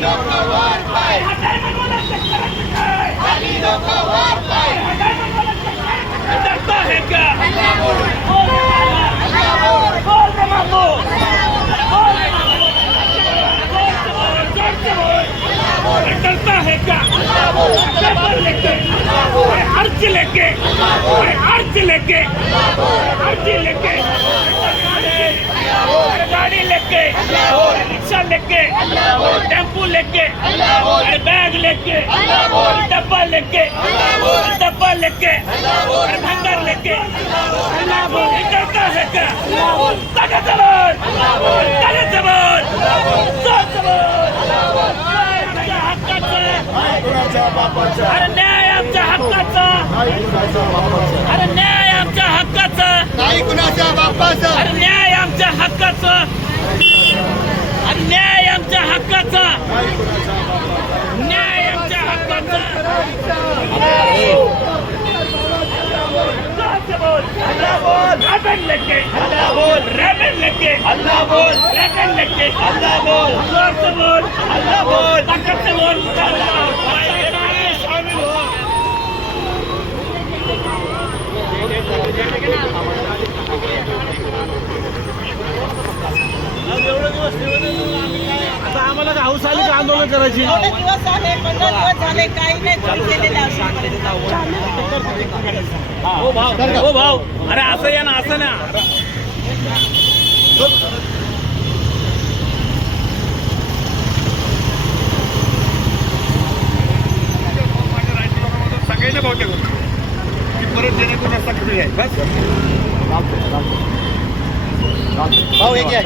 डरता है क्या? बोल रे मामू, डरता है क्या? पेपर लेके, अर्ज लेके, अर्ज लेके, अर्ज लेके, गाड़ी लेके, रिक्शा लेके, टेम्पू लेके, बैग लेके, डब्बा लेके, डब्बा लेके, भंगार लेके, डरता है क्या? ताकत से बोल, ताकत से बोल, जोर से बोल. अरे न्याय आमच्या हक्काचा, अरे न्याय आमच्या हक्काचा, नाही कुणाच्या बापाचा. अरे न्याय आमच्या हक्काचा, अरे न्याय आमच्या हक्काचा, न्याय आमच्या हक्काचा. रैबन लेके अल्लाह बोल, रैबन लेके अल्लाह बोल, रैबन लेके अल्लाह बोल, जोर से बोल अल्लाह बोल, ताकत से बोल अल्लाह बोल. शामिल हो. आता आम्हाला का हौस आली का आंदोलन करायची? एवढे दिवस झाले, 15 दिवस झाले, काही नाही तुम्ही केलेलं अजूनपर्यंत. ओ भाऊ, अरे असं या ना, असं ना. सगळ्यांना बहुतेक परत जेणेकरून रस्ता कुठे आहे बस. भाऊ एक आहे.